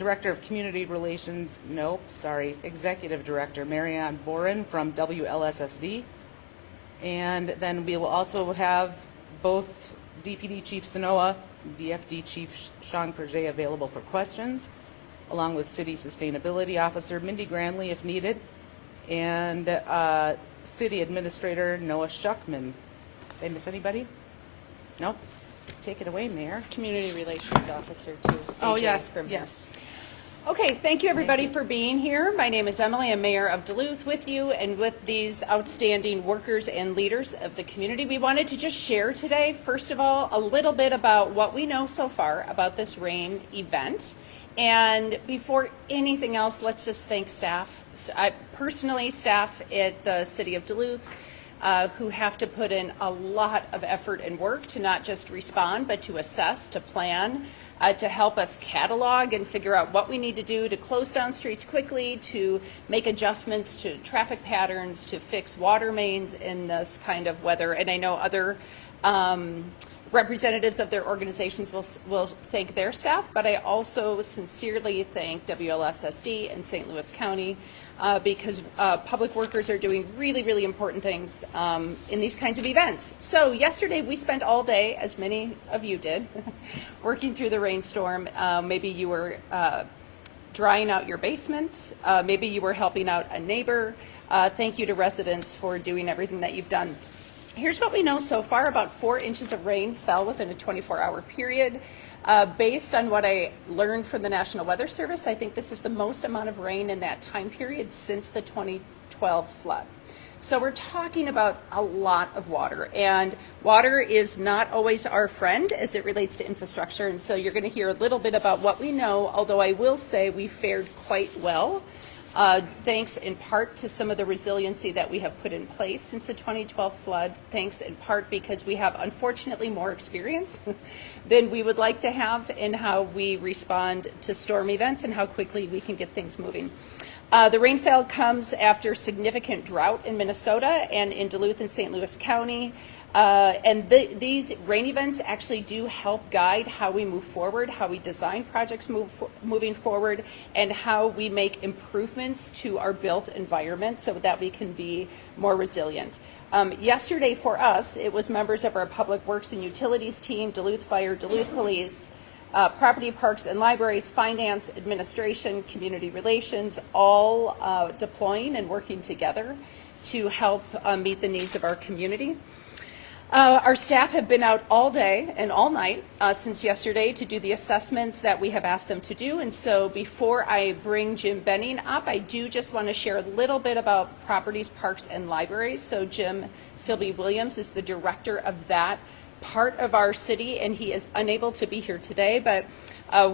Director of Community Relations, Executive Director Marianne Boren from WLSSD. And then we will also have both DPD Chief Sanoa, DFD Chief Sean Perget available for questions, along with City Sustainability Officer Mindy Granley if needed, and City Administrator Noah Schuckman. Did I miss anybody? Nope. Take it away, Mayor. Community Relations Officer, too. Oh, AJ yes, from yes. Okay, thank you everybody for being here. My name is Emily. I'm Mayor of Duluth with you and with these outstanding workers and leaders of the community. We wanted to just share today, first of all, a little bit about what we know so far about this rain event. And before anything else, let's just thank staff. Personally, staff at the City of Duluth, who have to put in a lot of effort and work to not just respond, but to assess, to plan, to help us catalog and figure out what we need to do to close down streets quickly, to make adjustments to traffic patterns, to fix water mains in this kind of weather. And I know other representatives of their organizations will thank their staff, but I also sincerely thank WLSSD and St. Louis County because public workers are doing really, really important things in these kinds of events. So yesterday we spent all day, as many of you did, working through the rainstorm. Maybe you were drying out your basement. Maybe you were helping out a neighbor. Thank you to residents for doing everything that you've done. Here's what we know so far. About 4 inches of rain fell within a 24-hour period. Based on what I learned from the National Weather Service, I think this is the most amount of rain in that time period since the 2012 flood. So we're talking about a lot of water, and water is not always our friend as it relates to infrastructure, and so you're going to hear a little bit about what we know, although I will say we fared quite well. Thanks in part to some of the resiliency that we have put in place since the 2012 flood, thanks in part because we have unfortunately more experience than we would like to have in how we respond to storm events and how quickly we can get things moving. The rainfall comes after significant drought in Minnesota and in Duluth and St. Louis County. These rain events actually do help guide how we move forward, how we design projects moving forward, and how we make improvements to our built environment so that we can be more resilient. Yesterday for us, it was members of our Public Works and Utilities team, Duluth Fire, Duluth Police, Property, Parks and Libraries, Finance, Administration, Community Relations, all deploying and working together to help meet the needs of our community. Our staff have been out all day and all night since yesterday to do the assessments that we have asked them to do. And so before I bring Jim Benning up, I do just want to share a little bit about Properties, Parks, and Libraries. So Jim Philby-Williams is the director of that part of our city, and he is unable to be here today, but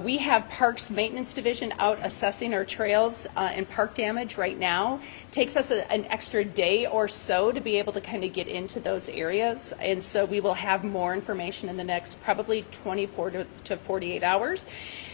we have Parks Maintenance Division out assessing our trails and park damage right now. It takes us an extra day or so to be able to kind of get into those areas, and so we will have more information in the next probably 24 to 48 hours.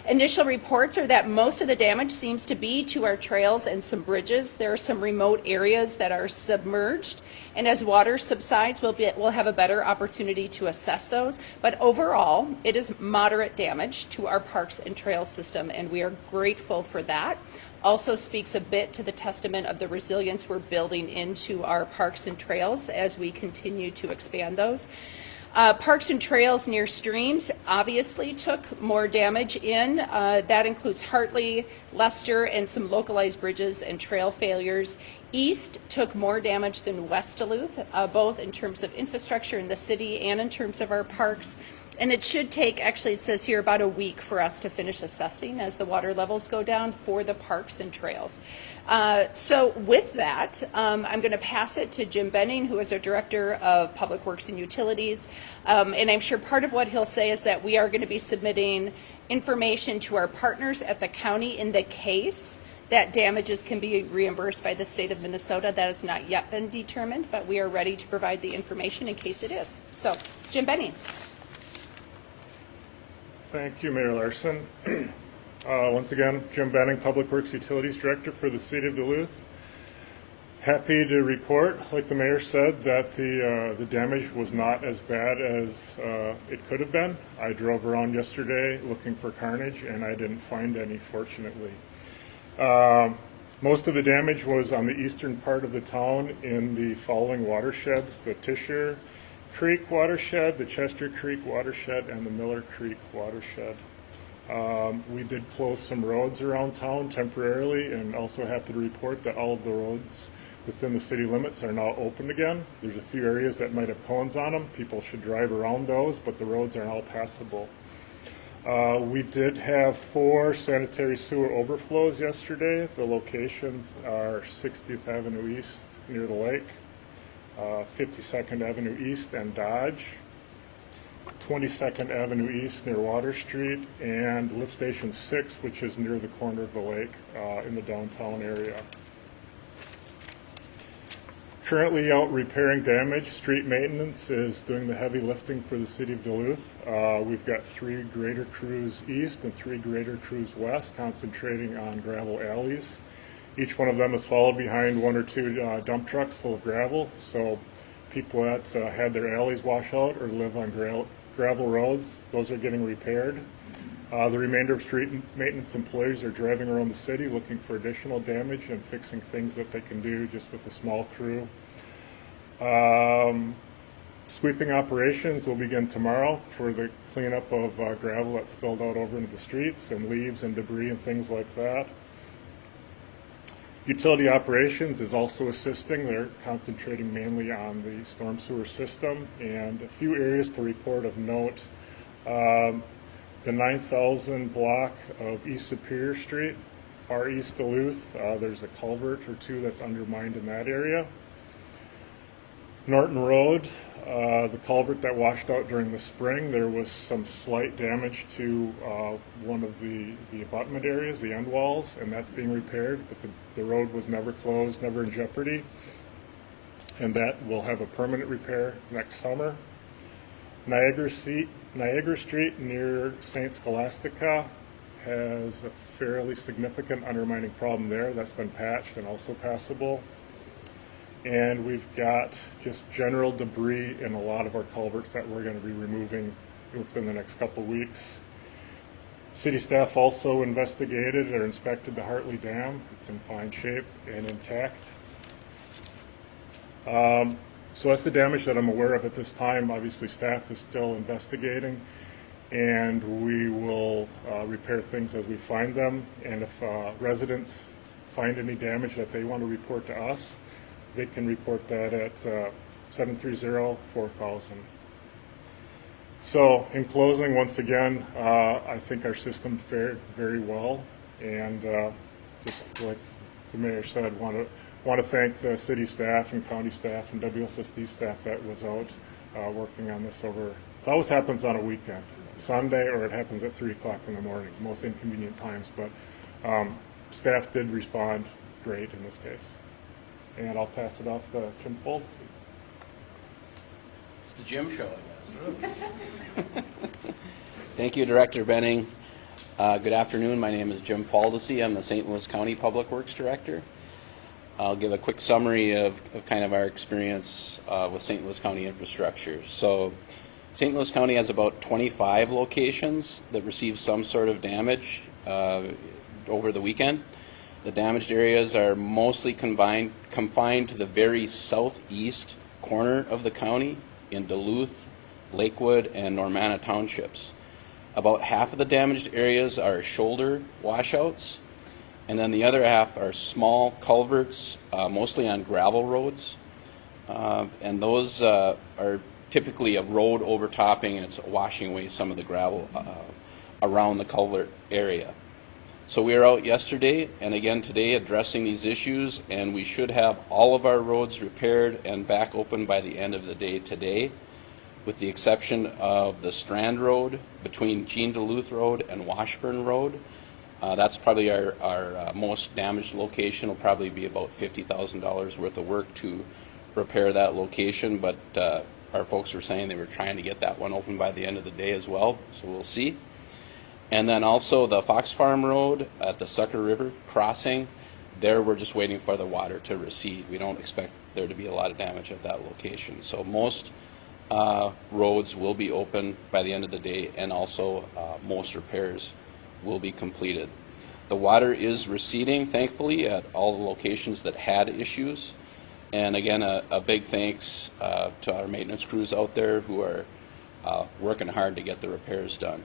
Initial reports are that most of the damage seems to be to our trails and some bridges. There are some remote areas that are submerged, and as water subsides, we'll have a better opportunity to assess those. But overall, it is moderate damage to our parks and trail system, and we are grateful for that. Also speaks a bit to the testament of the resilience we're building into our parks and trails as we continue to expand those. Parks and trails near streams obviously took more damage in. That includes Hartley, Lester, and some localized bridges and trail failures. East took more damage than West Duluth, both in terms of infrastructure in the city and in terms of our parks. And it should take, actually it says here, about a week for us to finish assessing as the water levels go down for the parks and trails. So with that, I'm going to pass it to Jim Benning, who is our Director of Public Works and Utilities. And I'm sure part of what he'll say is that we are going to be submitting information to our partners at the county in the case that damages can be reimbursed by the state of Minnesota. That has not yet been determined, but we are ready to provide the information in case it is. So, Jim Benning. Thank you, Mayor Larson. Once again, Jim Benning, Public Works Utilities Director for the City of Duluth. Happy to report, like the mayor said, that the damage was not as bad as it could have been. I drove around yesterday looking for carnage, and I didn't find any, fortunately. Most of the damage was on the eastern part of the town in the following watersheds: the Tisher Creek watershed, the Chester Creek watershed, and the Miller Creek watershed. We did close some roads around town temporarily, and also happy to report that all of the roads within the city limits are now open again. There's a few areas that might have cones on them. People should drive around those, but the roads are all passable. We did have 4 sanitary sewer overflows yesterday. The locations are 60th Avenue East near the lake, 52nd Avenue East and Dodge, 22nd Avenue East near Water Street, and Lift Station 6, which is near the corner of the lake in the downtown area. Currently out repairing damage. Street maintenance is doing the heavy lifting for the city of Duluth. We've got 3 grader crews east and 3 grader crews west, concentrating on gravel alleys. Each one of them is followed behind 1 or 2 dump trucks full of gravel. So people that had their alleys wash out or live on gravel roads, those are getting repaired. The remainder of street maintenance employees are driving around the city looking for additional damage and fixing things that they can do just with a small crew. Sweeping operations will begin tomorrow for the cleanup of gravel that spilled out over into the streets and leaves and debris and things like that. Utility operations is also assisting. They're concentrating mainly on the storm sewer system, and a few areas to report of note. The 9,000 block of East Superior Street, far east Duluth, there's a culvert or 2 that's undermined in that area. Norton Road, the culvert that washed out during the spring, there was some slight damage to one of the abutment areas, the end walls, and that's being repaired, but the road was never closed, never in jeopardy, and that will have a permanent repair next summer. Niagara Street near St. Scholastica has a fairly significant undermining problem there. That's been patched and also passable. And we've got just general debris in a lot of our culverts that we're going to be removing within the next couple weeks. City staff also investigated or inspected the Hartley Dam. It's in fine shape and intact. So that's the damage that I'm aware of at this time. Obviously, staff is still investigating, and we will repair things as we find them. And if residents find any damage that they want to report to us, they can report that at 730-4000. So in closing, once again, I think our system fared very well, and just like the mayor said, want to thank the city staff and county staff and WSSD staff that was out working on this over. It always happens on a weekend, Sunday, or it happens at 3 o'clock in the morning, most inconvenient times, but staff did respond great in this case. And I'll pass it off to Jim Paulsen. It's the Jim show, I guess. Thank you, Director Benning. Good afternoon. My name is Jim Paulsen. I'm the St. Louis County Public Works Director. I'll give a quick summary of kind of our experience with St. Louis County infrastructure. So St. Louis County has about 25 locations that received some sort of damage over the weekend. The damaged areas are mostly confined to the very southeast corner of the county in Duluth, Lakewood, and Normanna townships. About half of the damaged areas are shoulder washouts, and then the other half are small culverts, mostly on gravel roads. And those are typically a road overtopping, and it's washing away some of the gravel around the culvert area. So we were out yesterday and again today addressing these issues, and we should have all of our roads repaired and back open by the end of the day today, with the exception of the Strand Road between Jean Duluth Road and Washburn Road. That's probably our most damaged location. Will probably be about $50,000 worth of work to repair that location, but our folks were saying they were trying to get that one open by the end of the day as well, so we'll see. And then also the Fox Farm Road at the Sucker River crossing there we're just waiting for the water to recede. We don't expect there to be a lot of damage at that location. So most roads will be open by the end of the day, and also most repairs will be completed. The water is receding, thankfully, at all the locations that had issues. And again, a big thanks to our maintenance crews out there who are working hard to get the repairs done.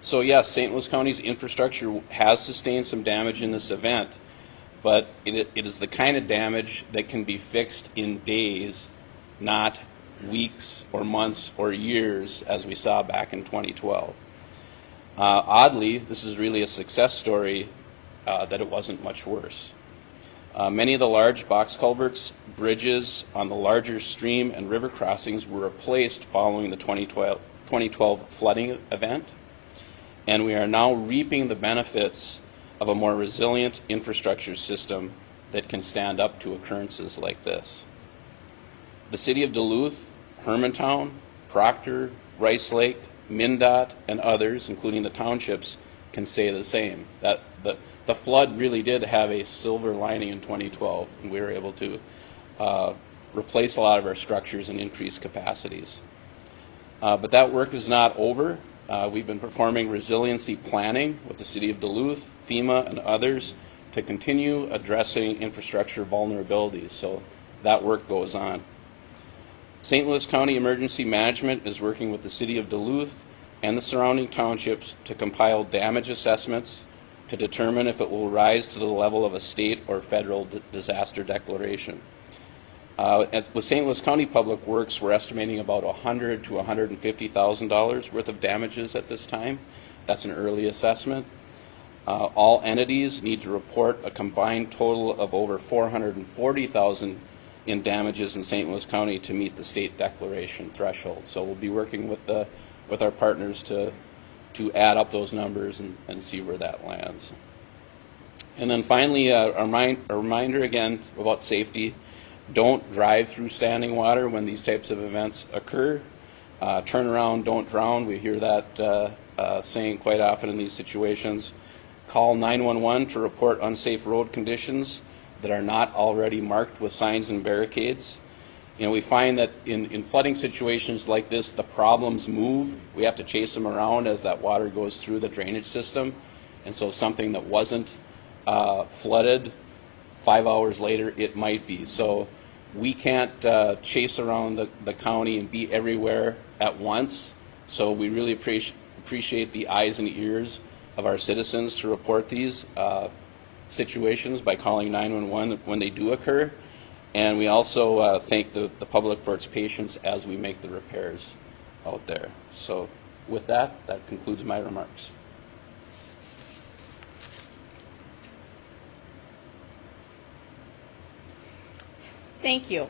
So yes, St. Louis County's infrastructure has sustained some damage in this event, but it is the kind of damage that can be fixed in days, not weeks or months or years, as we saw back in 2012. Oddly, this is really a success story that it wasn't much worse. Many of the large box culverts, bridges on the larger stream and river crossings were replaced following the 2012 flooding event, and we are now reaping the benefits of a more resilient infrastructure system that can stand up to occurrences like this. The city of Duluth, Hermantown, Proctor, Rice Lake, MnDOT, and others, including the townships, can say the same. That the flood really did have a silver lining in 2012, and we were able to replace a lot of our structures and increase capacities. But that work is not over. We've been performing resiliency planning with the city of Duluth, FEMA, and others to continue addressing infrastructure vulnerabilities. So that work goes on. St. Louis County Emergency Management is working with the city of Duluth and the surrounding townships to compile damage assessments to determine if it will rise to the level of a state or federal disaster declaration. With St. Louis County Public Works, we're estimating about $100,000 to $150,000 worth of damages at this time. That's an early assessment. All entities need to report a combined total of over $440,000 in damages in St. Louis County to meet the state declaration threshold. So we'll be working with our partners to add up those numbers and see where that lands. And then finally, a reminder again about safety. Don't drive through standing water when these types of events occur. Turn around, don't drown. We hear that saying quite often in these situations. Call 911 to report unsafe road conditions that are not already marked with signs and barricades. You know, we find that in flooding situations like this, the problems move. We have to chase them around as that water goes through the drainage system. And so something that wasn't flooded, 5 hours later, it might be. So we can't chase around the county and be everywhere at once. So we really appreciate the eyes and ears of our citizens to report these situations by calling 911 when they do occur. And we also thank the public for its patience as we make the repairs out there. So with that concludes my remarks. Thank you.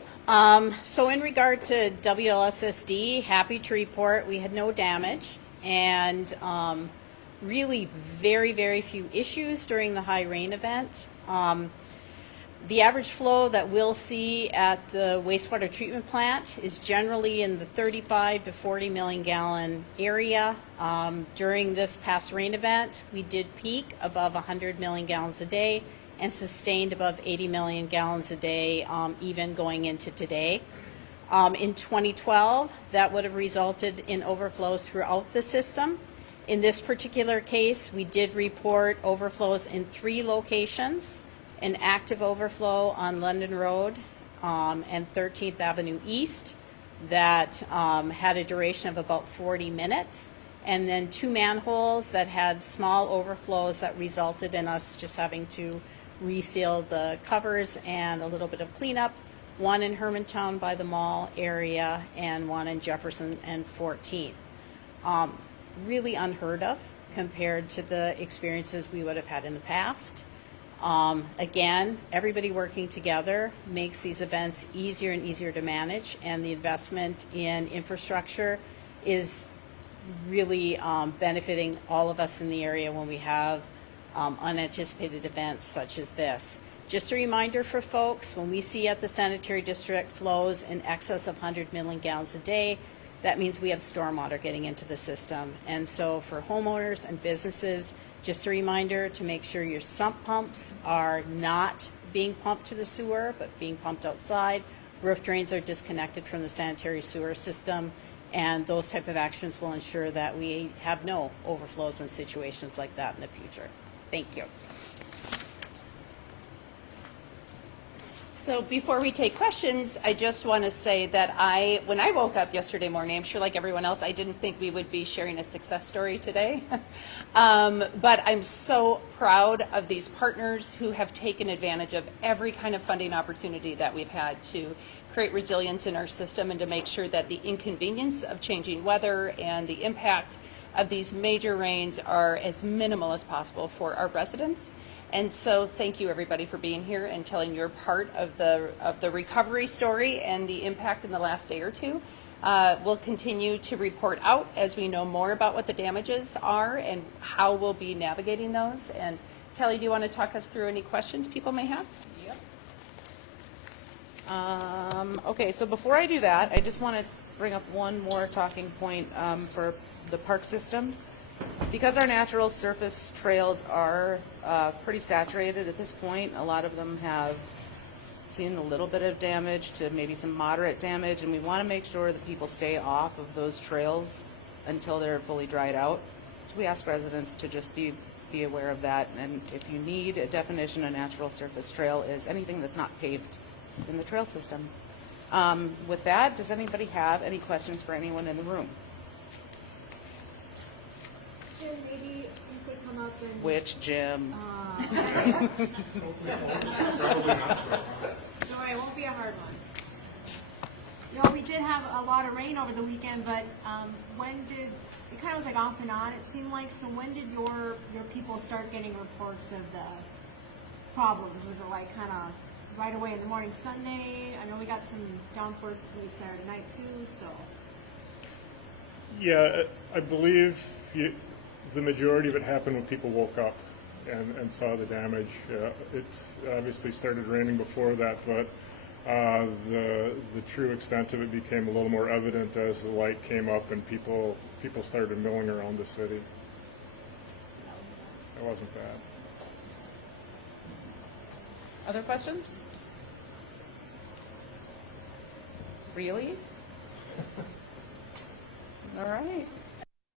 So in regard to WLSSD, happy to report we had no damage and really very, very few issues during the high rain event. The average flow that we'll see at the wastewater treatment plant is generally in the 35 to 40 million gallon area. During this past rain event, we did peak above 100 million gallons a day and sustained above 80 million gallons a day, even going into today. In 2012, that would have resulted in overflows throughout the system. In this particular case, we did report overflows in 3 locations, an active overflow on London Road and 13th Avenue East that had a duration of about 40 minutes, and then 2 manholes that had small overflows that resulted in us just having to reseal the covers and a little bit of cleanup, one in Hermantown by the mall area and one in Jefferson and 14th. Really unheard of compared to the experiences we would have had in the past. Again, everybody working together makes these events easier and easier to manage, and the investment in infrastructure is really benefiting all of us in the area when we have unanticipated events such as this. Just a reminder for folks, when we see at the sanitary district flows in excess of 100 million gallons a day, that means we have stormwater getting into the system. And so for homeowners and businesses, Just a reminder to make sure your sump pumps are not being pumped to the sewer, but being pumped outside. Roof drains are disconnected from the sanitary sewer system, and those type of actions will ensure that we have no overflows in situations like that in the future. Thank you. So before we take questions, I just want to say that when I woke up yesterday morning, I'm sure like everyone else, I didn't think we would be sharing a success story today. But I'm so proud of these partners who have taken advantage of every kind of funding opportunity that we've had to create resilience in our system and to make sure that the inconvenience of changing weather and the impact of these major rains are as minimal as possible for our residents. And so thank you everybody for being here and telling your part of the recovery story and the impact in the last day or two. We'll continue to report out as we know more about what the damages are and how we'll be navigating those. And Kelly, do you want to talk us through any questions people may have? Yep. Okay, so before I do that, I just want to bring up one more talking point for the park system. Because our natural surface trails are pretty saturated at this point, a lot of them have seen a little bit of damage to maybe some moderate damage, and we want to make sure that people stay off of those trails until they're fully dried out. So we ask residents to just be aware of that, and if you need a definition, a natural surface trail is anything that's not paved in the trail system. With that, does anybody have any questions for anyone in the room? Jim, maybe you could come up and... Which Jim? Don't worry, it won't be a hard one. You know, we did have a lot of rain over the weekend, but it kind of was like off and on, it seemed like. So when did your people start getting reports of the problems? Was it like kind of right away in the morning Sunday? I know we got some downpours late Saturday night too, so... Yeah, I believe the majority of it happened when people woke up and saw the damage. It's obviously started raining before that, but the true extent of it became a little more evident as the light came up and people started milling around the city. It wasn't bad. Other questions? Really? All right.